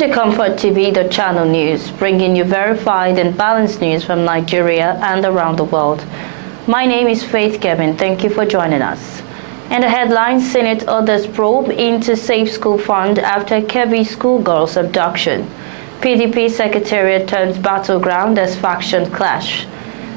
to ComfortTV.channel news, bringing you verified and balanced news from Nigeria and around the world. My name is Faith Kevin. Thank you for joining us. In the headlines, Senate orders probe into Safe School Fund after Kebbi schoolgirls' abduction. PDP Secretariat turns Battleground as faction clash.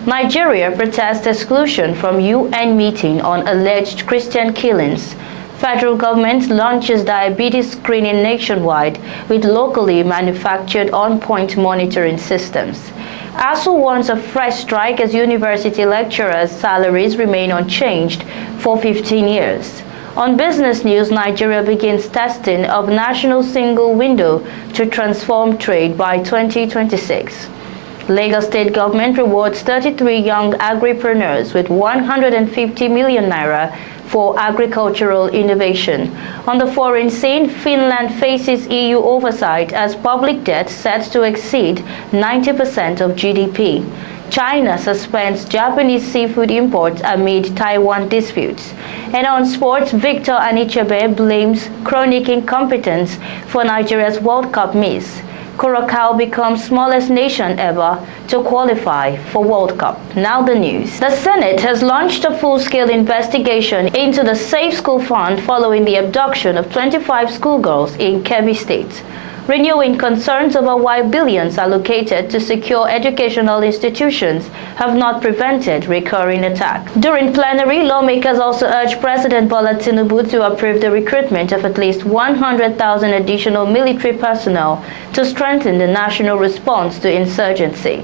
Nigeria protests exclusion from UN meeting on alleged Christian killings. Federal government launches diabetes screening nationwide with locally manufactured on-point monitoring systems. ASU warns of fresh strike as university lecturers' salaries remain unchanged for 15 years. On business news, Nigeria begins testing of national single window to transform trade by 2026. Lagos State government rewards 33 young agripreneurs with 150 million naira for agricultural innovation. On the foreign scene, Finland faces EU oversight as public debt set to exceed 90% of GDP. China suspends Japanese seafood imports amid Taiwan disputes. And on sports, Victor Anichebe blames chronic incompetence for Nigeria's World Cup miss. Curacao becomes smallest nation ever to qualify for World Cup. Now the news. The Senate has launched a full-scale investigation into the Safe School Fund following the abduction of 25 schoolgirls in Kebbi State, renewing concerns over why billions allocated to secure educational institutions have not prevented recurring attacks. During plenary, lawmakers also urged President Bola Tinubu to approve the recruitment of at least 100,000 additional military personnel to strengthen the national response to insurgency,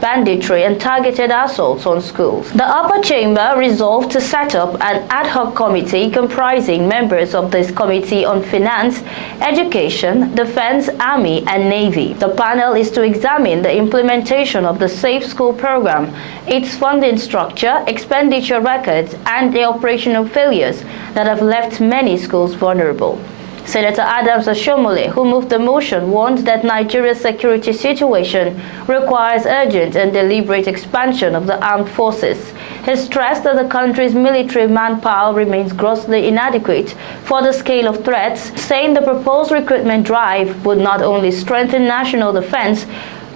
banditry, and targeted assaults on schools. The upper chamber resolved to set up an ad hoc committee comprising members of this Committee on Finance, Education, Defense, Army, and Navy. The panel is to examine the implementation of the Safe School program, its funding structure, expenditure records, and the operational failures that have left many schools vulnerable. Senator Adams Ashomole, who moved the motion, warned that Nigeria's security situation requires urgent and deliberate expansion of the armed forces. He stressed that the country's military manpower remains grossly inadequate for the scale of threats, saying the proposed recruitment drive would not only strengthen national defense,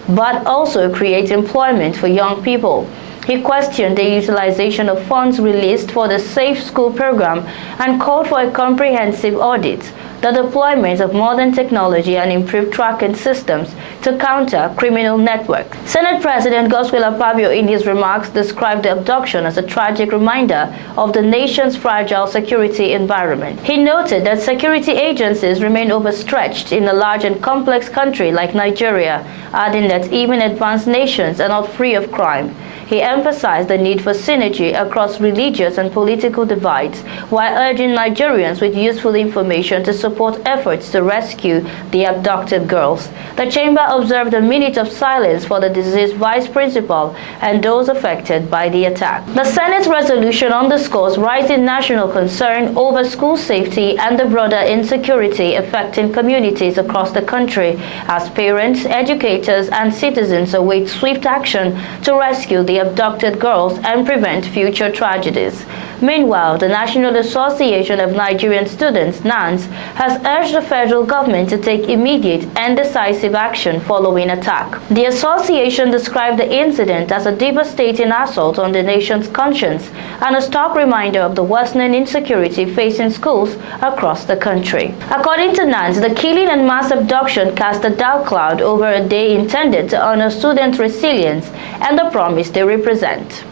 but also create employment for young people. He questioned the utilization of funds released for the Safe School program and called for a comprehensive audit, the deployment of modern technology and improved tracking systems to counter criminal networks. Senate President Godswill Akpabio, in his remarks, described the abduction as a tragic reminder of the nation's fragile security environment. He noted that security agencies remain overstretched in a large and complex country like Nigeria, adding that even advanced nations are not free of crime. He emphasized the need for synergy across religious and political divides, while urging Nigerians with useful information to support efforts to rescue the abducted girls. The chamber observed a minute of silence for the deceased vice principal and those affected by the attack. The Senate's resolution underscores rising national concern over school safety and the broader insecurity affecting communities across the country, as parents, educators, and citizens await swift action to rescue the abducted girls and prevent future tragedies. Meanwhile, the National Association of Nigerian Students, NANS, has urged the federal government to take immediate and decisive action following attack. The association described the incident as a devastating assault on the nation's conscience and a stark reminder of the worsening insecurity facing schools across the country. According to NANS, the killing and mass abduction cast a dark cloud over a day intended to honor student resilience and the promise they represent.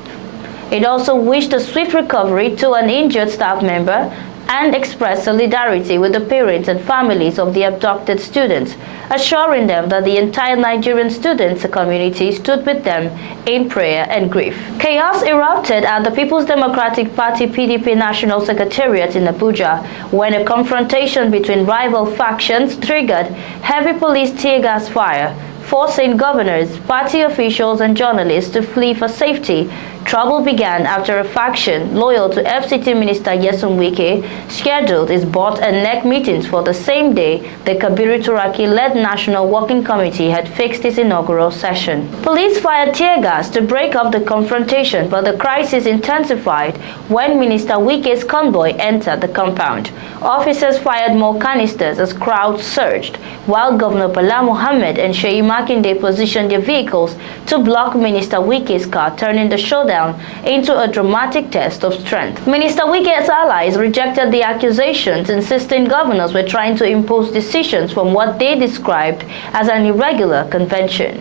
It also wished a swift recovery to an injured staff member and expressed solidarity with the parents and families of the abducted students, assuring them that the entire Nigerian students community stood with them in prayer and grief. Chaos erupted at the People's Democratic Party PDP National Secretariat in Abuja when a confrontation between rival factions triggered heavy police tear gas fire, forcing governors, party officials, and journalists to flee for safety, Trouble began after a faction loyal to FCT Minister Nyesom Wike scheduled his board and NEC meetings for the same day the Kabiru Turaki-led National Working Committee had fixed its inaugural session. Police fired tear gas to break up the confrontation, but the crisis intensified when Minister Wike's convoy entered the compound. Officers fired more canisters as crowds surged, while Governor Bala Mohammed and Sheyi Makinde positioned their vehicles to block Minister Wike's car, turning the showdown into a dramatic test of strength. Minister Wike's allies rejected the accusations, insisting governors were trying to impose decisions from what they described as an irregular convention.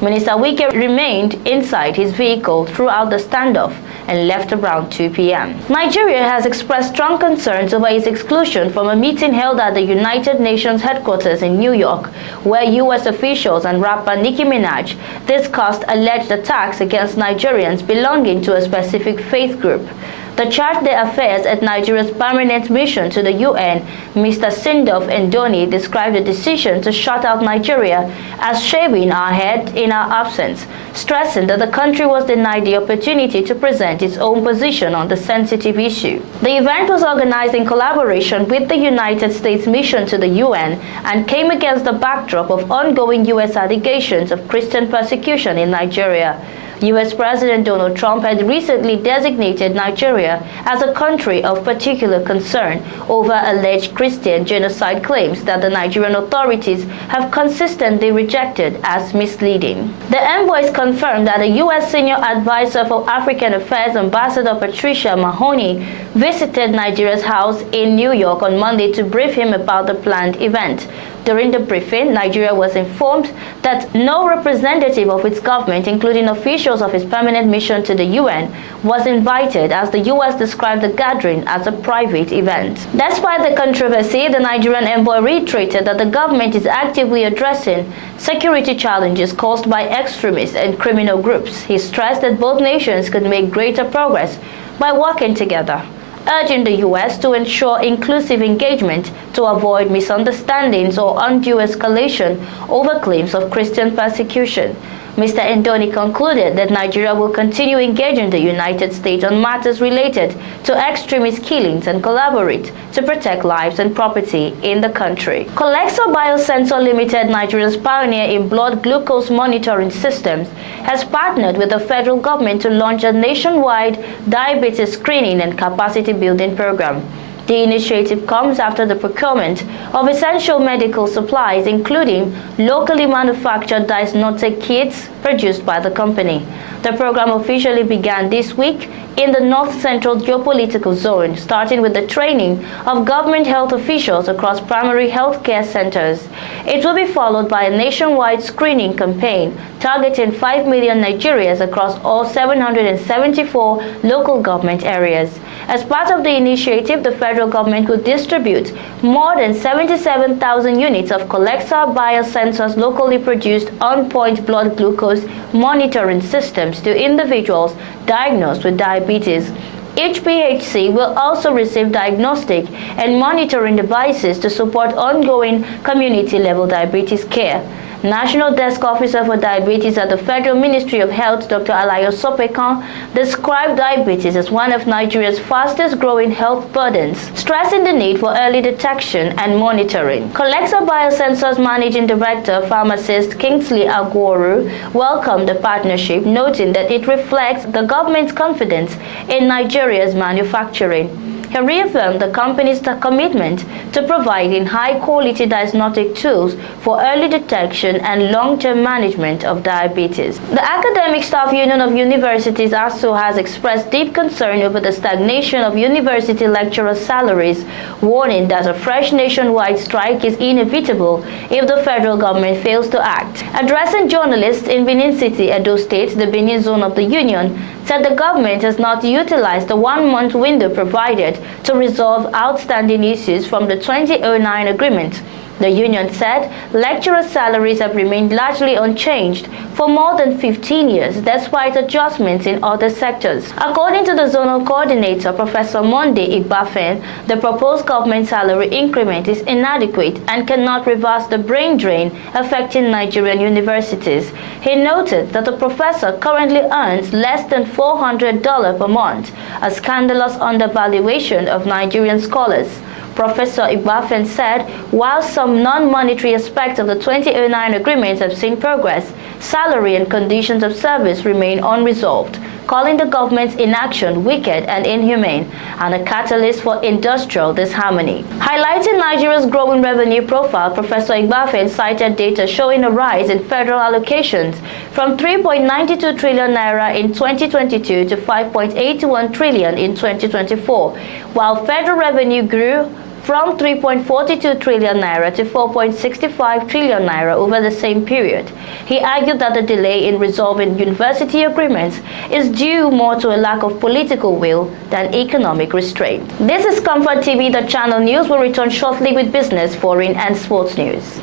Minister Wike remained inside his vehicle throughout the standoff and left around 2 p.m. Nigeria has expressed strong concerns over its exclusion from a meeting held at the United Nations headquarters in New York, where U.S. officials and rapper Nicki Minaj discussed alleged attacks against Nigerians belonging to a specific faith group. The chargé d'affaires at Nigeria's permanent mission to the UN, Mr. Sindov Ndoni, described the decision to shut out Nigeria as shaving our head in our absence, stressing that the country was denied the opportunity to present its own position on the sensitive issue. The event was organized in collaboration with the United States mission to the UN and came against the backdrop of ongoing U.S. allegations of Christian persecution in Nigeria. U.S. President Donald Trump had recently designated Nigeria as a country of particular concern over alleged Christian genocide claims that the Nigerian authorities have consistently rejected as misleading. The envoys confirmed that the U.S. Senior Advisor for African Affairs, Ambassador Patricia Mahoney, visited Nigeria's house in New York on Monday to brief him about the planned event. During the briefing, Nigeria was informed that no representative of its government, including officials of its permanent mission to the UN, was invited, as the U.S. described the gathering as a private event. Despite the controversy, the Nigerian envoy reiterated that the government is actively addressing security challenges caused by extremists and criminal groups. He stressed that both nations could make greater progress by working together, urging the U.S. to ensure inclusive engagement to avoid misunderstandings or undue escalation over claims of Christian persecution. Mr. Ndoni concluded that Nigeria will continue engaging the United States on matters related to extremist killings and collaborate to protect lives and property in the country. Colexa Biosensor Limited, Nigeria's pioneer in blood glucose monitoring systems, has partnered with the federal government to launch a nationwide diabetes screening and capacity building program. The initiative comes after the procurement of essential medical supplies, including locally manufactured diagnostic kits produced by the company. The program officially began this week in the North Central Geopolitical Zone, starting with the training of government health officials across primary health care centers. It will be followed by a nationwide screening campaign targeting 5 million Nigerians across all 774 local government areas. As part of the initiative, the federal government will distribute more than 77,000 units of Colexa Biosensors locally produced on-point blood glucose monitoring systems to individuals diagnosed with diabetes. Each PHC will also receive diagnostic and monitoring devices to support ongoing community-level diabetes care. National Desk Officer for Diabetes at the Federal Ministry of Health, Dr. Alayo Sopekan, described diabetes as one of Nigeria's fastest-growing health burdens, stressing the need for early detection and monitoring. Colexa Biosensors Managing Director, Pharmacist Kingsley Agworu, welcomed the partnership, noting that it reflects the government's confidence in Nigeria's manufacturing. He reaffirmed the company's commitment to providing high-quality diagnostic tools for early detection and long-term management of diabetes. The Academic Staff Union of Universities, ASU, has expressed deep concern over the stagnation of university lecturer salaries, warning that a fresh nationwide strike is inevitable if the federal government fails to act. Addressing journalists in Benin City, Edo State, the Benin zone of the Union, said the government has not utilized the one-month window provided to resolve outstanding issues from the 2009 agreement The union said lecturer salaries have remained largely unchanged for more than 15 years despite adjustments in other sectors. According to the zonal coordinator, Professor Monday Igbafen, the proposed government salary increment is inadequate and cannot reverse the brain drain affecting Nigerian universities. He noted that the professor currently earns less than $400 per month, a scandalous undervaluation of Nigerian scholars. Professor Igbafen said, while some non-monetary aspects of the 2009 agreement have seen progress, salary and conditions of service remain unresolved, calling the government's inaction wicked and inhumane and a catalyst for industrial disharmony. Highlighting Nigeria's growing revenue profile, Professor Igbafen cited data showing a rise in federal allocations from 3.92 trillion naira in 2022 to 5.81 trillion in 2024, while federal revenue grew from 3.42 trillion naira to 4.65 trillion naira over the same period. He argued that the delay in resolving university agreements is due more to a lack of political will than economic restraint. This is ComfortTV.channel news. We'll return shortly with business, foreign and sports news.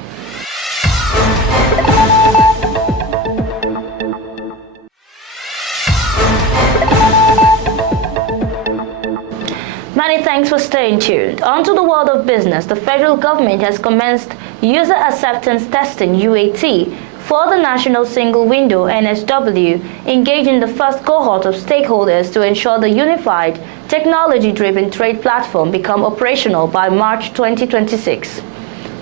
Many thanks for staying tuned. On to the world of business. The federal government has commenced user acceptance testing (UAT) for the National Single Window (NSW), engaging the first cohort of stakeholders to ensure the unified, technology-driven trade platform become operational by March 2026.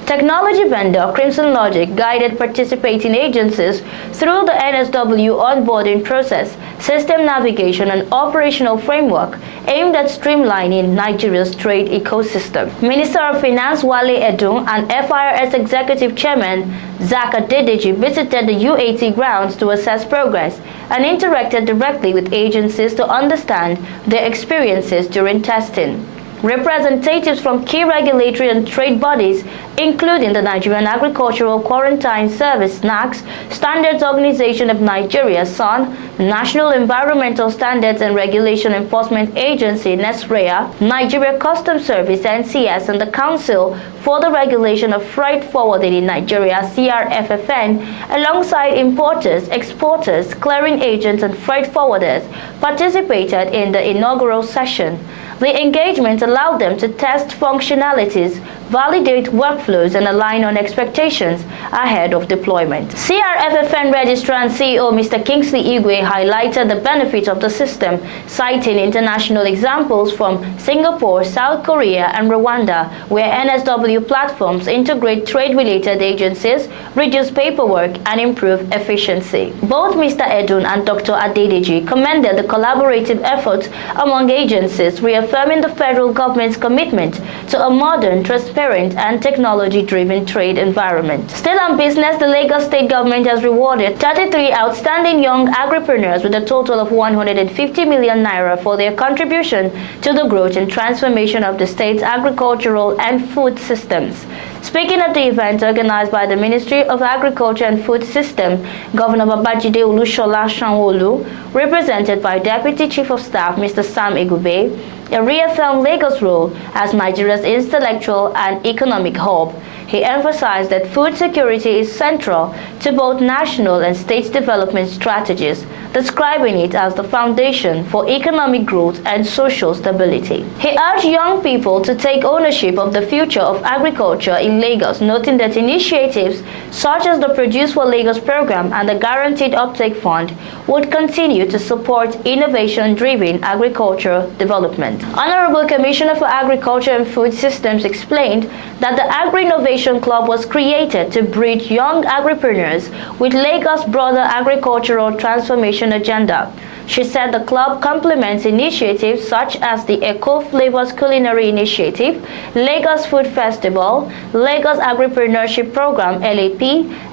Technology vendor Crimson Logic guided participating agencies through the NSW onboarding process, system navigation and operational framework aimed at streamlining Nigeria's trade ecosystem. Minister of Finance Wale Edun and FIRS Executive Chairman Zak Adedeji visited the UAT grounds to assess progress and interacted directly with agencies to understand their experiences during testing. Representatives from key regulatory and trade bodies, including the Nigerian Agricultural Quarantine Service (NAQS), Standards Organization of Nigeria (SON), National Environmental Standards and Regulation Enforcement Agency (NESREA), Nigeria Customs Service (NCS), and the Council for the Regulation of Freight Forwarding in Nigeria (CRFFN), alongside importers, exporters, clearing agents, and freight forwarders, participated in the inaugural session. The engagement allowed them to test functionalities, validate workflows, and align on expectations ahead of deployment. CRFFN Registrar and CEO Mr. Kingsley Igwe highlighted the benefits of the system, citing international examples from Singapore, South Korea, and Rwanda, where NSW platforms integrate trade-related agencies, reduce paperwork, and improve efficiency. Both Mr. Edun and Dr. Adedeji commended the collaborative efforts among agencies, reaffirming the federal government's commitment to a modern, transparent, and technology-driven trade environment. Still on business, the Lagos state government has rewarded 33 outstanding young agripreneurs with a total of 150 million naira for their contribution to the growth and transformation of the state's agricultural and food systems. Speaking at the event organized by the Ministry of Agriculture and Food System, Governor Babajide Olushola Sanwo-Olu, represented by Deputy Chief of Staff Mr. Sam Igube, reaffirmed Lagos' role as Nigeria's intellectual and economic hub. He emphasized that food security is central to both national and state development strategies, describing it as the foundation for economic growth and social stability. He urged young people to take ownership of the future of agriculture in Lagos, noting that initiatives such as the Produce for Lagos program and the Guaranteed Uptake Fund would continue to support innovation-driven agricultural development. Honorable Commissioner for Agriculture and Food Systems explained that the Agri-Innovation Club was created to bridge young agripreneurs with Lagos' broader agricultural transformation agenda. She said the club complements initiatives such as the Eco Flavors Culinary Initiative, Lagos Food Festival, Lagos Agripreneurship Program (LAP),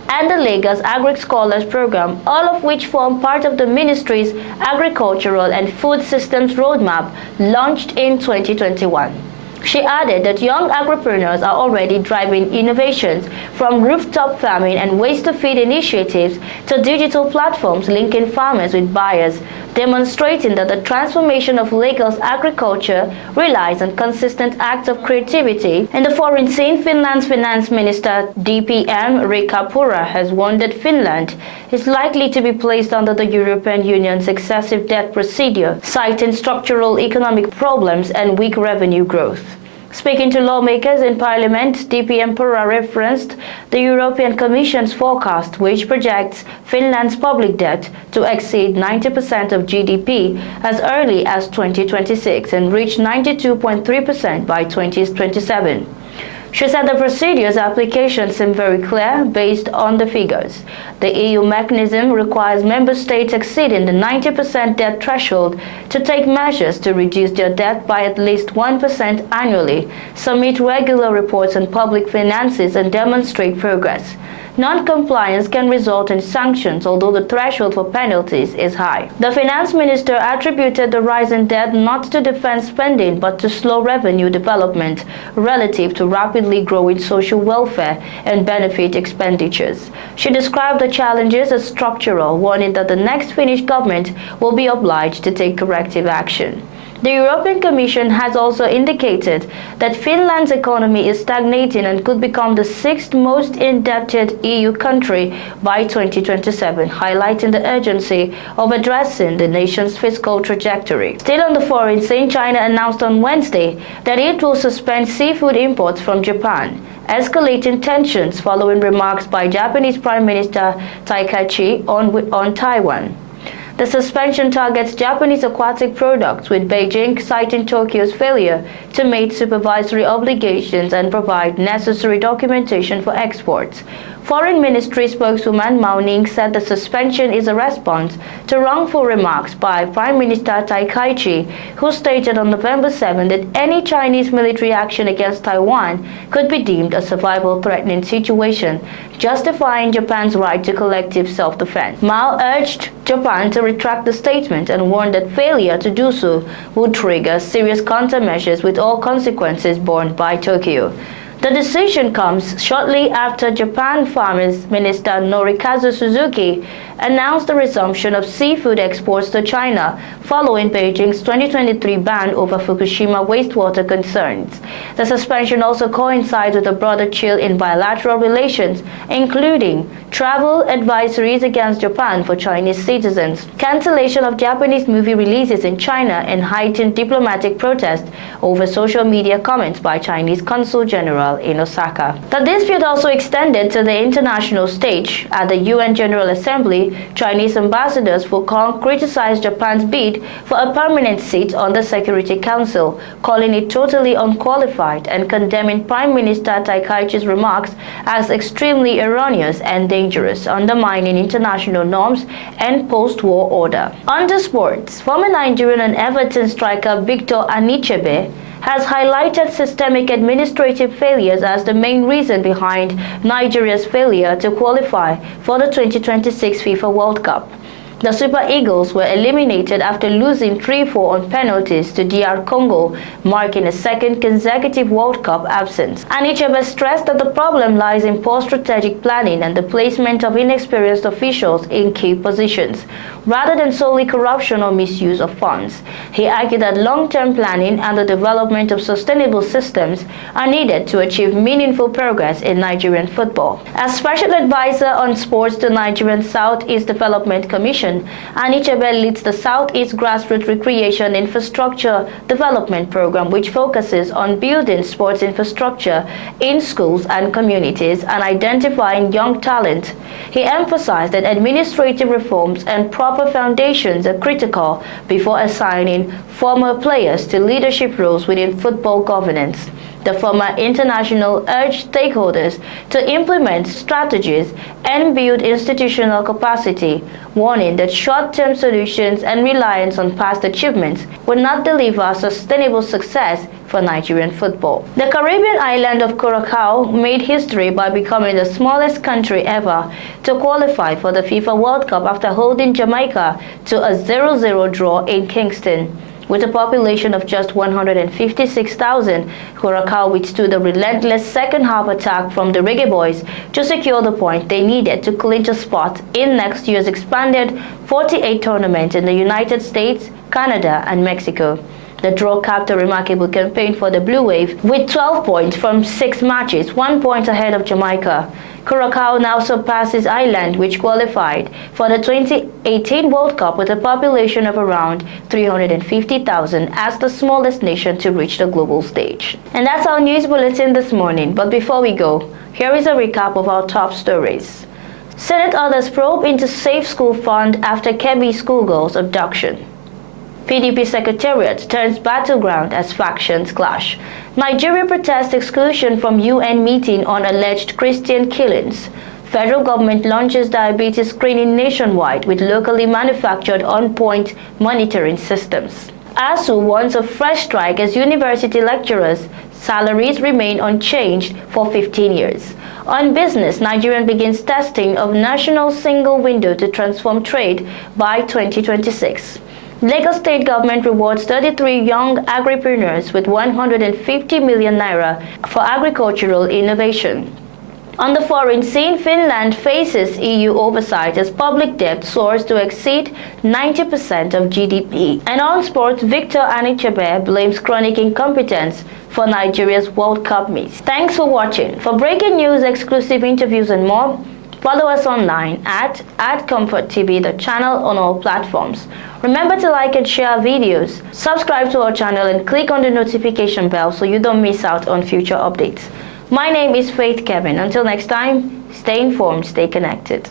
and the Lagos Agri Scholars Program, all of which form part of the ministry's Agricultural and Food Systems Roadmap launched in 2021. She added that young agripreneurs are already driving innovations from rooftop farming and waste-to-feed initiatives to digital platforms linking farmers with buyers. demonstrating that the transformation of Lagos agriculture relies on consistent acts of creativity. In the foreign scene, Finland's Finance Minister DPM Riikka has warned that Finland is likely to be placed under the European Union's excessive debt procedure, citing structural economic problems and weak revenue growth. Speaking to lawmakers in Parliament, DPM Purra referenced the European Commission's forecast, which projects Finland's public debt to exceed 90% of GDP as early as 2026 and reach 92.3% by 2027. She said the procedure's application seemed very clear based on the figures. The EU mechanism requires member states exceeding the 90% debt threshold to take measures to reduce their debt by at least 1% annually, submit regular reports on public finances, and demonstrate progress. Non-compliance can result in sanctions, although the threshold for penalties is high. The finance minister attributed the rise in debt not to defense spending but to slow revenue development relative to rapidly growing social welfare and benefit expenditures. She described the challenges as structural, warning that the next Finnish government will be obliged to take corrective action. The European Commission has also indicated that Finland's economy is stagnating and could become the sixth most indebted EU country by 2027, highlighting the urgency of addressing the nation's fiscal trajectory. Still on the foreign scene, China announced on Wednesday that it will suspend seafood imports from Japan, escalating tensions following remarks by Japanese Prime Minister Takeshi on Taiwan. The suspension targets Japanese aquatic products, with Beijing citing Tokyo's failure to meet supervisory obligations and provide necessary documentation for exports. Foreign Ministry spokeswoman Mao Ning said the suspension is a response to wrongful remarks by Prime Minister Takeshi, who stated on November 7 that any Chinese military action against Taiwan could be deemed a survival-threatening situation, justifying Japan's right to collective self-defense. Mao urged Japan to retract the statement and warned that failure to do so would trigger serious countermeasures with all consequences borne by Tokyo. The decision comes shortly after Japan Farmers Minister Norikazu Suzuki announced the resumption of seafood exports to China following Beijing's 2023 ban over Fukushima wastewater concerns. The suspension also coincides with a broader chill in bilateral relations, including travel advisories against Japan for Chinese citizens, cancellation of Japanese movie releases in China, and heightened diplomatic protest over social media comments by Chinese Consul General in Osaka. The dispute also extended to the international stage. At the UN General Assembly, Chinese ambassadors for Kong criticized Japan's bid for a permanent seat on the Security Council, calling it totally unqualified and condemning Prime Minister Takeshi's remarks as extremely erroneous and dangerous, undermining international norms and post-war order. On to sports, former Nigerian and Everton striker Victor Anichebe has highlighted systemic administrative failures as the main reason behind Nigeria's failure to qualify for the 2026 FIFA World Cup. The Super Eagles were eliminated after losing 3-4 on penalties to DR Congo, marking a second consecutive World Cup absence. Anichebe stressed that the problem lies in poor strategic planning and the placement of inexperienced officials in key positions, rather than solely corruption or misuse of funds. He argued that long-term planning and the development of sustainable systems are needed to achieve meaningful progress in Nigerian football. As Special Advisor on Sports to Nigerian Southeast Development Commission, Anichebe leads the Southeast Grassroots Recreation Infrastructure Development Program, which focuses on building sports infrastructure in schools and communities and identifying young talent. He emphasized that administrative reforms and proper foundations are critical before assigning former players to leadership roles within football governance. The former international urged stakeholders to implement strategies and build institutional capacity, warning that short-term solutions and reliance on past achievements will not deliver sustainable success for Nigerian football. The Caribbean island of Curacao made history by becoming the smallest country ever to qualify for the FIFA World Cup after holding Jamaica to a 0-0 draw in Kingston. With a population of just 156,000, Curacao withstood a relentless second-half attack from the Reggae Boys to secure the point they needed to clinch a spot in next year's expanded 48 tournament in the United States, Canada, and Mexico. The draw capped a remarkable campaign for the Blue Wave with 12 points from 6 matches, 1 point ahead of Jamaica. Curacao now surpasses Ireland, which qualified for the 2018 World Cup with a population of around 350,000 as the smallest nation to reach the global stage. And that's our news bulletin this morning. But before we go, here is a recap of our top stories. Senate others probe into Safe School Fund after Kebbi schoolgirls abduction. PDP Secretariat turns battleground as factions clash. Nigeria protests exclusion from UN meeting on alleged Christian killings. Federal government launches diabetes screening nationwide with locally manufactured on-point monitoring systems. ASU warns of fresh strike as university lecturers' salaries remain unchanged for 15 years. On business, Nigeria begins testing of national single window to transform trade by 2026. Lagos state government rewards 33 young agripreneurs with 150 million naira for agricultural innovation. On the foreign scene, Finland faces EU oversight as public debt soars to exceed 90% of GDP. And on sports, Victor Anichebe blames chronic incompetence for Nigeria's World Cup miss. Thanks for watching. For breaking news, exclusive interviews and more, follow us online at ComfortTV.channel on all platforms. Remember to like and share our videos, subscribe to our channel and click on the notification bell so you don't miss out on future updates. My name is Faith Kevin. Until next time, stay informed, stay connected.